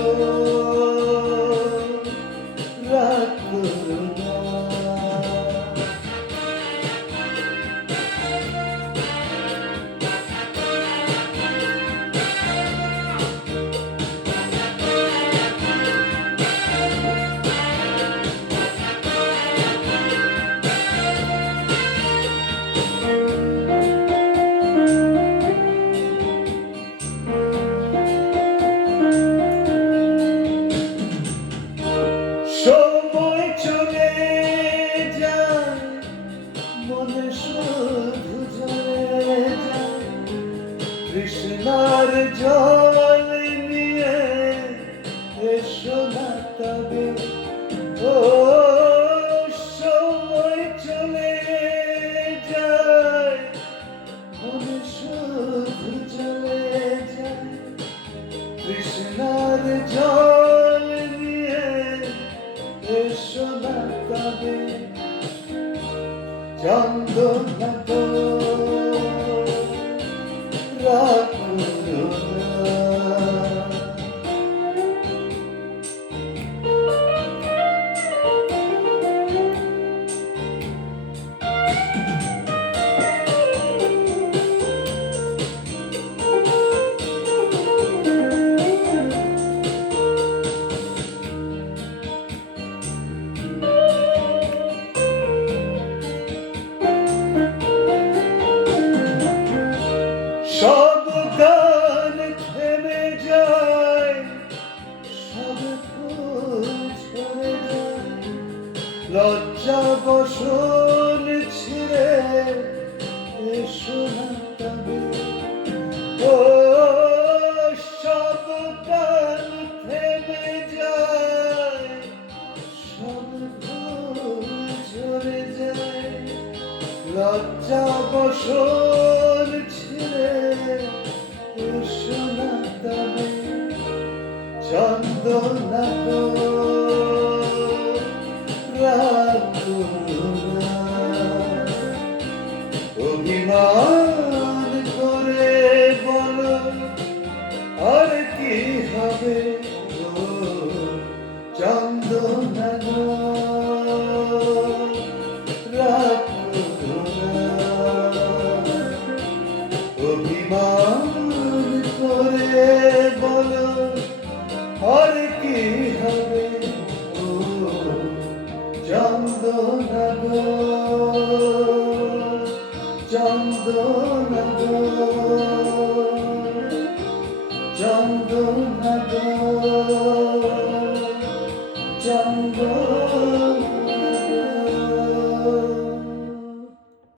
গো, রাগ করো না। সময় চলে যায়, মনে শুধু জ্বলে যায়, তৃষ্ণার জল নিয়ে এসো না তবে। ও সময় চলে যায়, মনে শুধু জ্বলে যায়, তৃষ্ণার জল নিয়ে এসো না তবে। যন্ত্রণা তো রাগ করো না। সব গান থেমে যায়, সব ফুল ঝরে যায়, লজ্জা বসন ছিঁড়ে এসো না তবে। ও সব গান থেমে যায়, সব ফুল ঝরে যায়, লজ্জা বসন ছিঁড়ে এসো না তবে। যন্ত্রণা তো রাগ করো না। অভিমান করে বলো আর কি হবে গো, যন্ত্রণা গো, রাগ করো না। অভিমান করে বলো আর কি হবে ও, যন্ত্রণা গো, যন্ত্রণা গো, যন্ত্রণা গো, যন্ত্রণা।